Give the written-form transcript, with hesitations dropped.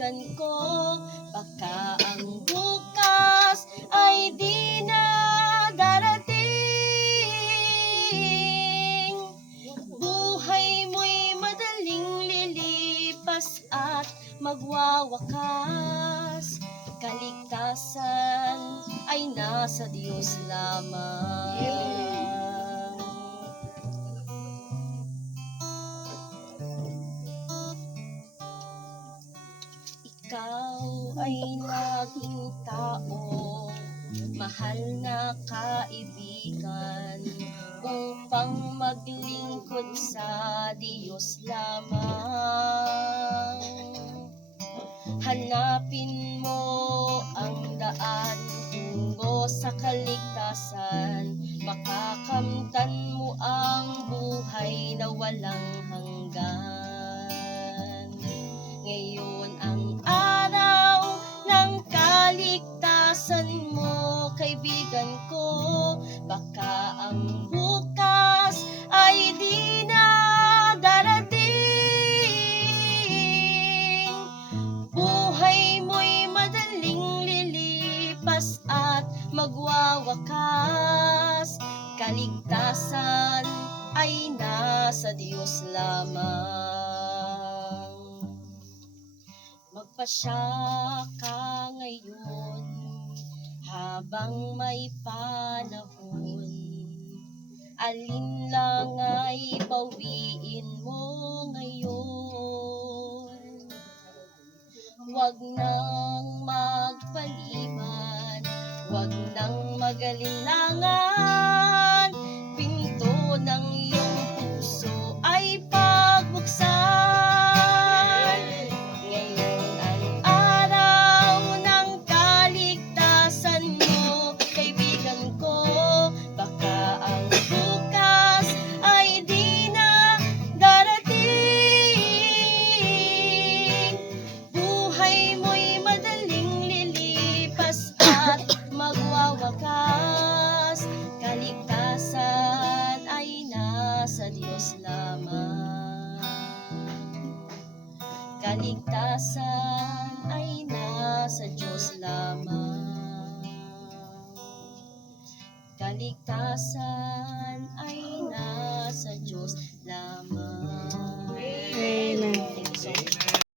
kaibigan ko, baka ang bukas ay di na darating. Buhay mo'y madaling lilipas at magwawakas. Kaligtasan ay nasa Diyos lamang. Ikaw ay naging tao, mahal na kaibigan, upang maglingkod sa Diyos lamang. Hanapin mo ang daan tungo sa kaligtasan, makakamtan mo ang buhay na walang hanggan. Ngayon ang araw ng kaligtasan mo, kaibigan ko, baka ang bukas ay di na darating. Buhay mo'y madaling lilipas at magwawakas. Kaligtasan ay nasa Diyos lamang. Magpasya ka ngayon habang may panahon. Alin lang ay bawiin mo ngayon. Huwag nang magpaliban, huwag nang magalinlangan. Pinto ng iyong puso ay pagbuksan. Ngayon ang araw ng kaligtasan mo, kaibigan ko, baka ang bukas ay di na darating. Buhay mo'y madaling lilipas at magwawakas. Kaligtasan ay nasa Diyos lamang. Kaligtasan ay nasa Diyos lamang. Kaligtasan ay nasa Diyos lamang.